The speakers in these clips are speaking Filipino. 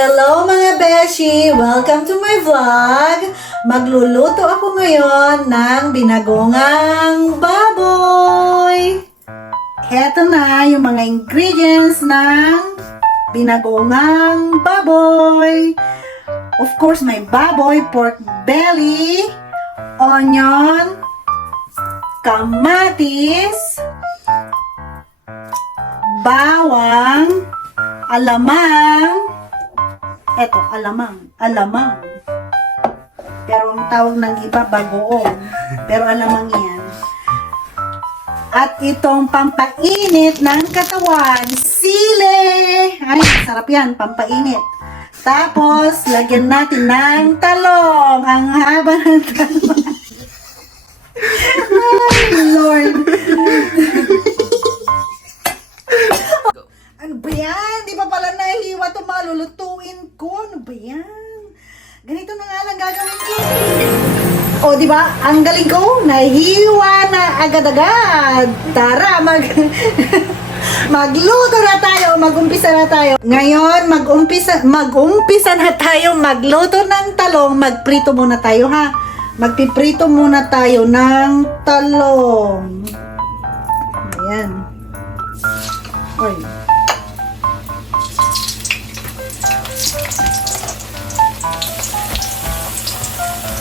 Hello mga beshi! Welcome to my vlog! Magluluto ako ngayon ng binagongang baboy! Heto na yung mga ingredients ng binagongang baboy. Of course, may baboy, pork belly, onion, kamatis, bawang, alamang. Eto, alamang. Pero ang tawag ng iba, bagoong. Pero alamang yan. At itong pampainit ng katawan, sili! Ay, sarap yan, pampainit. Tapos, lagyan natin ng talong. Ang haba ng talong. Ay, Lord. Ano ba yan? Di ba pala nahihiwa itong mga lulutuin ko? Ano ba yan? Ganito na nga lang gagawin ko. O, di ba? Ang galing ko, nahihiwa na agad-agad. Tara, magluto na tayo, mag-umpisa na tayo. Ngayon, mag-umpisa na tayo magluto ng talong. Magprito muna tayo, ha? Magpiprito muna tayo ng talong. Ayan. Oy.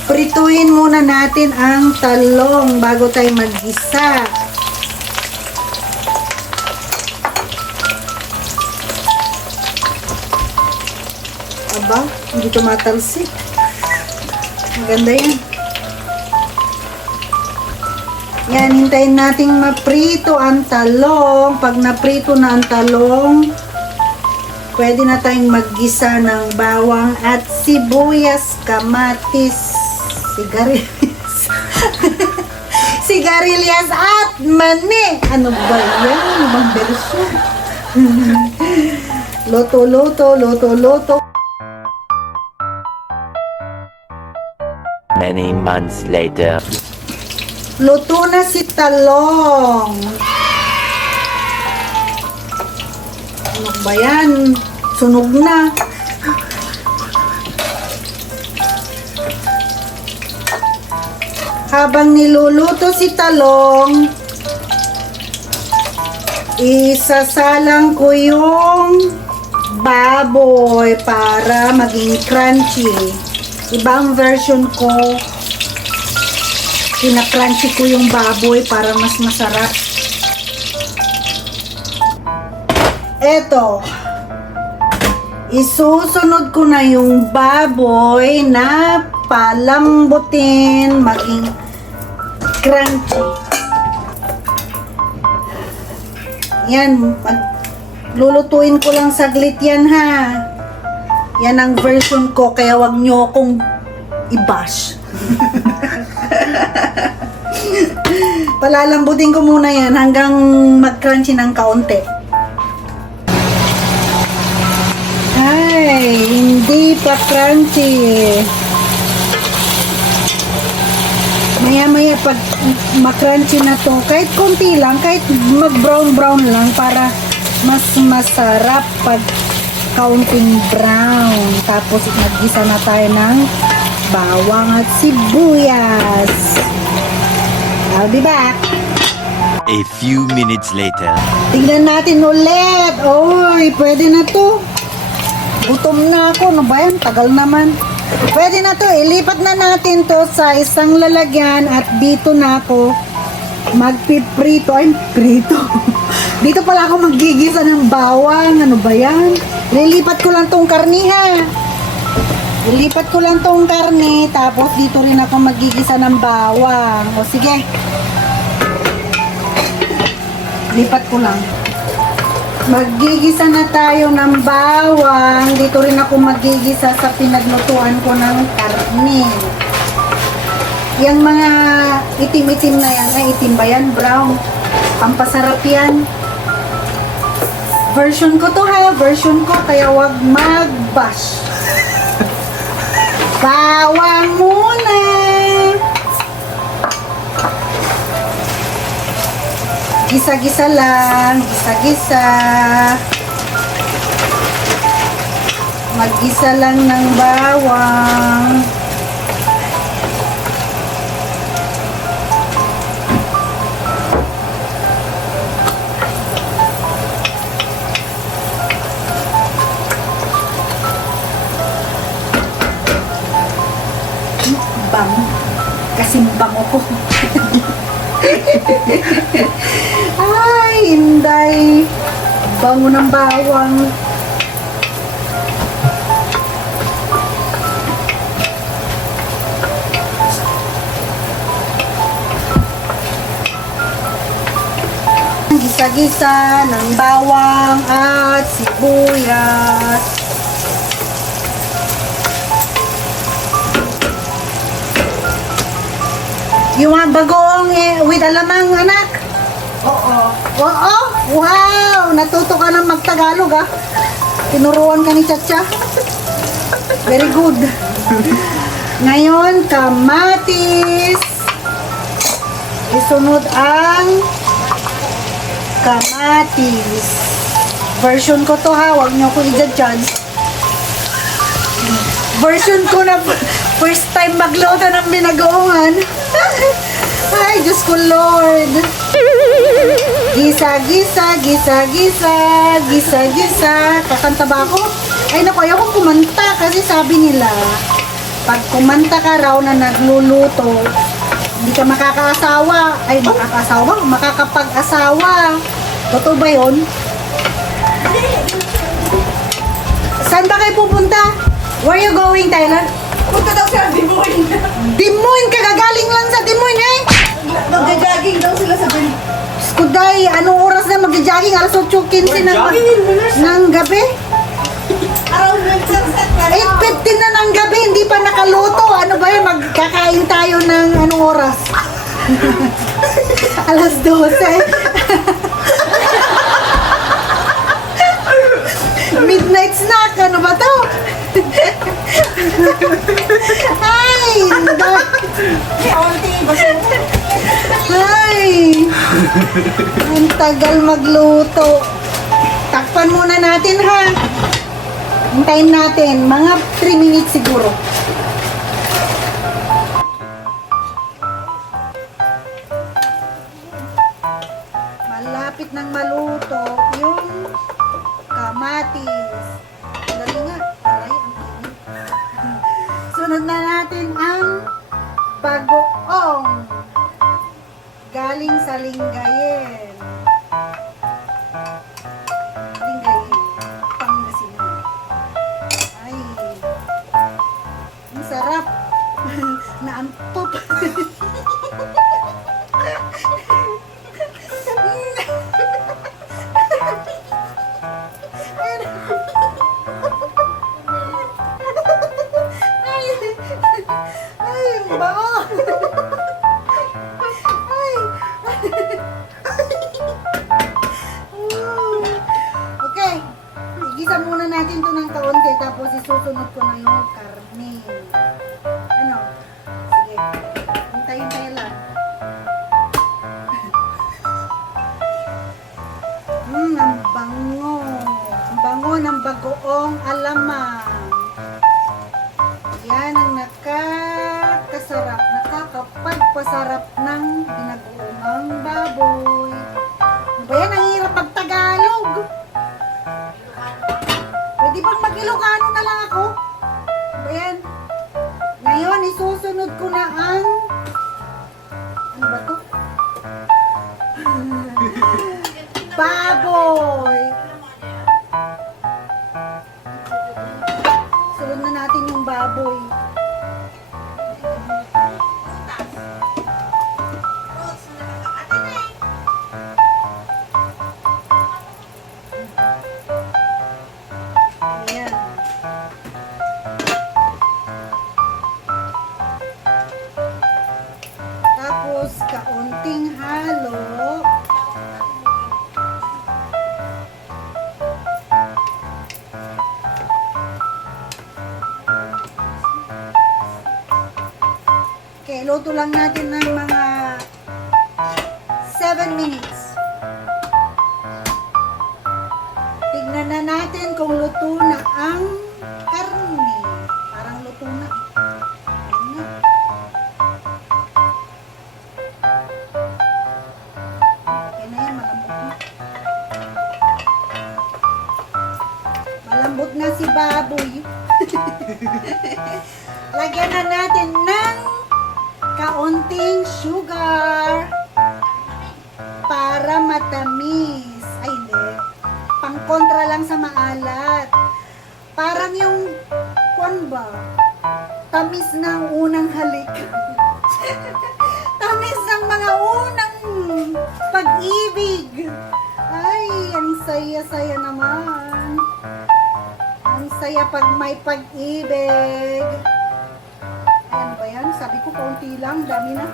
Prituin muna natin ang talong bago tayo mag-gisa. Aba, hindi tumatalsik. Maganda yan. Yan, hintayin nating maprito ang talong. Pag naprito na ang talong, pwede na tayong maggisa ng bawang at sibuyas, kamatis, sigarilyas at mani. Ano ba yan? Ano bang bersyon? Loto. Many months later. Luto na si talong. Ano ba yan? Sunog na. Habang niluluto si talong, isasalang ko yung baboy para maging crunchy. Ibang version ko, kinakrunchy ko yung baboy para mas masarap. Eto, isusunod ko na yung baboy na palambutin, maging crunchy. Yan, lulutuin ko lang saglit yan, ha. Yan ang version ko, kaya wag nyo akong i-bash. Palalambutin ko muna yan hanggang mag-crunchy ng kaunti. Ay, hindi pa crunchy. Maya pag makrunchy na to, kahit konti lang, kahit mag-brown lang para mas masarap pag kaunting brown. Tapos naggisa na tayo ng bawang at sibuyas. I'll be back. A few minutes later. Tingnan natin ulit. Oy, pwede na to. Gutom na ako. Ano ba yan? Tagal naman. Pwede na to. Ilipat na natin to sa isang lalagyan at dito na ako magpiprito. Ay, prito. Dito pala ako maggigisa ng bawang. Ano ba yan? Lilipat ko lang tong karniha. Ilipat ko lang tong karne. Tapos dito rin ako maggigisa ng bawang. O sige. Lipat ko lang. Maggigisa na tayo ng bawang. Dito rin ako maggigisa sa pinaglutuan ko ng karne. Yung mga itim-itim na yan. Ay, itim ba yan? Brown. Pampasarap yan. Version ko to, ha. Version ko. Kaya wag mag-bash. Bawang muna. Gisa-gisa lang. Gisa-gisa. Mag-isa lang ng bawang. Bango. Kasing bango ko. Ay, Inday. Bango ng bawang. Gisa-gisa ng bawang at sibuyas. You want bagoong with alamang, anak? Oo. Oo? Wow! Natuto ka ng magtagalog, ah. Tinuruan ka ni Chacha. Very good. Ngayon, kamatis. Isunod ang kamatis. Version ko to, ha. Huwag niyo ko i-judge. Version ko na first time magluto ng binagoongan. Ay, Diyos ko, Lord. Gisa-gisa, gisa-gisa, gisa-gisa. Kakanta ba ako? Ay, naku, ayaw kong kumanta kasi sabi nila, pag kumanta ka raw na nagluluto, hindi ka makakaasawa. Ay, makakaasawa? Makakapag-asawa. Totoo ba yun? Saan ba kayo pupunta? Where you going, Tyler? Punta daw sa Des Moines. Des Moines, kagagaling lang sa Des Moines, eh. Nag-jogging daw sila sa Des Moines. Skuday, anong oras na mag-jogging? Alas 8:15 ng gabi? Around sunset na 8:15 na ng gabi, hindi pa nakaluto. Ano ba yun? Magkakain tayo ng anong oras? Alas 12. Midnight snack, ano ba to? Ay, hindi. Ay, ang tagal magluto. Takpan muna natin, ha. Hintayin natin, mga 3 minutes siguro. Malapit nang maluto yung kamatis. Dali nga. Aray, ang init. Sunod na natin ang bagoong. Galing sa Lingayen. Lingayen. Pangasinan. Ay. Ang sarap. Naantop. Ay, bango. Ay. Okay. Igisa muna natin to ng kaunti tapos isusunod ko na yung karne. Ano? Sige. Hintayin lang. Ang bango. Ang bango ng bagoong alamang. Yan ang nakakapagpasarap ng binagoong baboy. Ano ba yan? Ang hirap pagtagalog. Pwede bang mag-Ilocano na lang ako? Ano ba yan? Ngayon, isusunod ko na ang... Ano ba to? Baboy! Sunod na natin yung baboy. Ayan. Tapos, kaunting halo. Okay, luto lang natin ng mga 7 minutes. Tignan na natin kung luto na ang karne. Parang luto na. Ayan na. Okay na yan, malambot na. Malambot na si baboy. Lagyan na natin ng kaunting sugar para matamis. Ay, hindi. Pangkontra lang sa maalat. Parang yung, kwan ba? Tamis ng unang halik. Tamis ng mga unang pag-ibig. Ay, ang saya-saya naman. Ang saya pag may pag-ibig. Ayan ba yan? Sabi ko, kaunti lang. Dami na.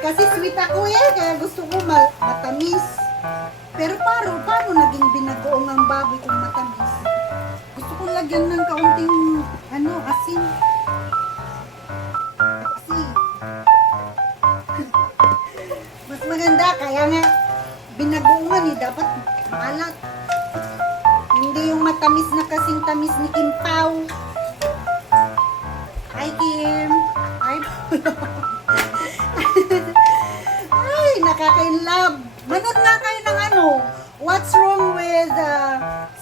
Kasi sweet ako eh. Kaya gusto ko matamis. Pero paano naging binagoong ang baboy kung matamis? Gusto ko lagyan ng kaunting asin. Asin. Mas maganda. Kaya nga, binagoongan eh. Dapat maalat. Hindi yung matamis na kasing tamis ni Kim Pao. Hi, Kim. Hi. Ay, nakaka-inlove. Manood nga kayo ng What's Wrong with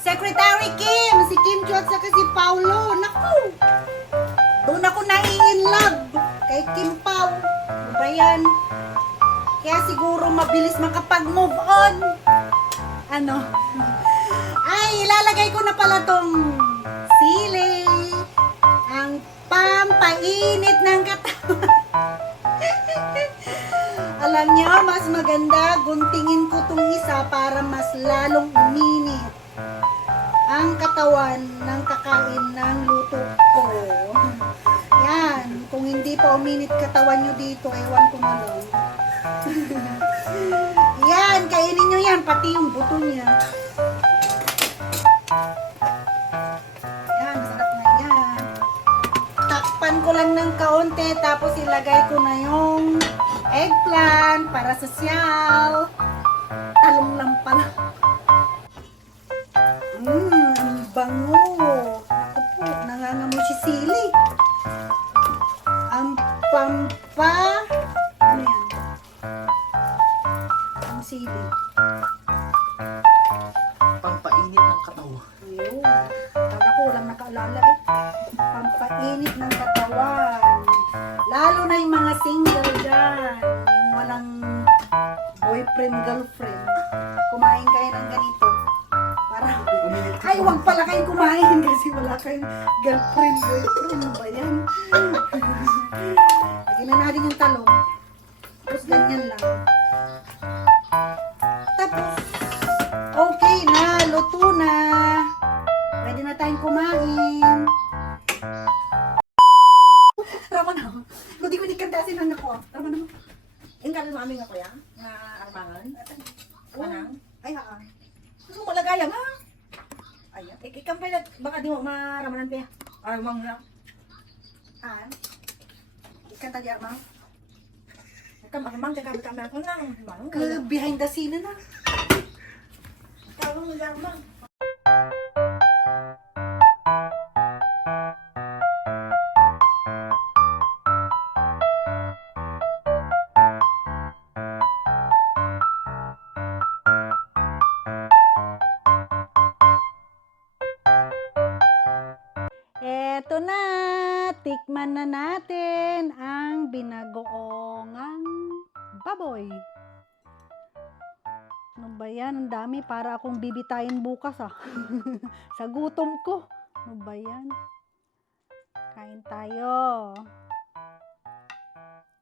Secretary Kim? Si Kim Chiu at saka si Paulo. Naku! Doon ako nai-inlove kay Kim Pao. Ano ba yan? Kaya siguro mabilis makapag-move on. Ay, ilalagay ko na pala tong sili. Ang pampainit ng katawan. Alam niyo, mas maganda guntingin ko tong isa para mas lalong uminit ang katawan ng kakain ng luto ko. Yan, kung hindi pa uminit katawan nyo dito, ewan ko na lang. Yan, kainin nyo yan, pati yung buto niya. Yan, masarap na yan. Takpan ko lang ng kaunti, tapos ilagay ko na yung eggplant para sa siyal. Talong lang pala. Ang bango. Ako po, nangangamoy si sili. Ang ano yan? Ang sili. Pampainit ng katawan. Ayun. Tama ko, walang nakaalala eh. Pampainit ng katawan. Lalo na yung mga single dyan. Yung walang boyfriend, girlfriend. Kumain kayo ng ganito. Para, ay, wag pala kayong kumain kasi wala kayong girlfriend, boyfriend. Ano ba yan? Lagyan na natin yung talong. Tapos ganyan lang. Tapos, okay na, luto na. Pwede na tayong kumain. Rama na. Gudi-gudi kantasin lang ako. Rama na. Yung kami mami nga kuya, nga armangan. Manang. Ay, haa. Gusto mo lagayam ha? Ay, ikampay na, baka di mo maramanan pa. Armang na. Ah. Ikanta di armang. Armang, kami ako na. Armang. Behind the scene na. Tawag mo armang. Eto na, tikman na natin ang binagoongang baboy. Ano ba yan? Ang dami, para akong bibitayin bukas ah. Sa gutom ko. Ano ba yan? Kain tayo.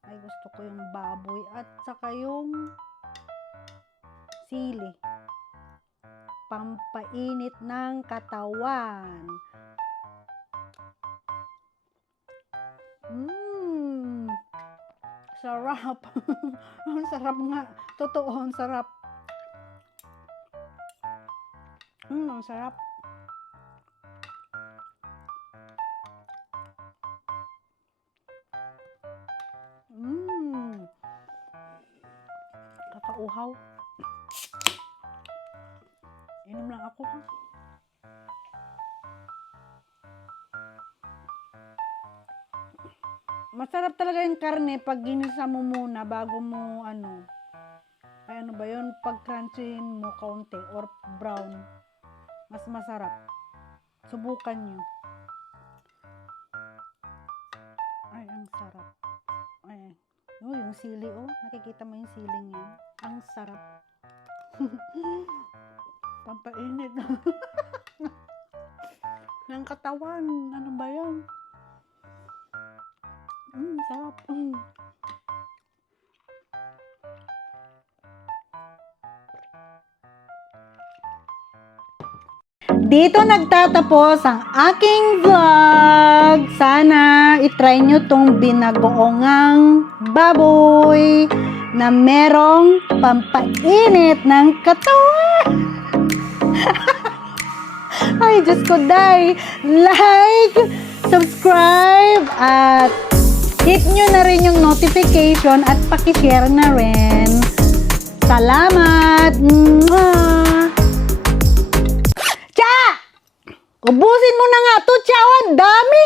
Ay, gusto ko yung baboy at saka yung sili. Pampainit ng katawan. Sarap. Ang sarap nga. Totoo, ang sarap. Ang sarap. Kakauhaw. Inom lang ako ha. Masarap talaga yung karne pag ginisa mo muna bago mo ay ano ba yun, pag crunchyin mo kaunti or brown, mas masarap. Subukan nyo. Ay, ang sarap. Ay, yung sili, nakikita mo yung siling yan. Ang sarap. Pampainit. Ng katawan. Ano ba yan? Sarap. Dito nagtatapos ang aking vlog. Sana itry nyo tong binagoongang baboy na merong pampainit ng katawan. Ay, Diyos ko, day. Like, subscribe, at hit nyo na rin yung notification at pakishare na rin. Salamat! Mwah! Cha! Ubusin mo na nga to, Cha! Ang dami!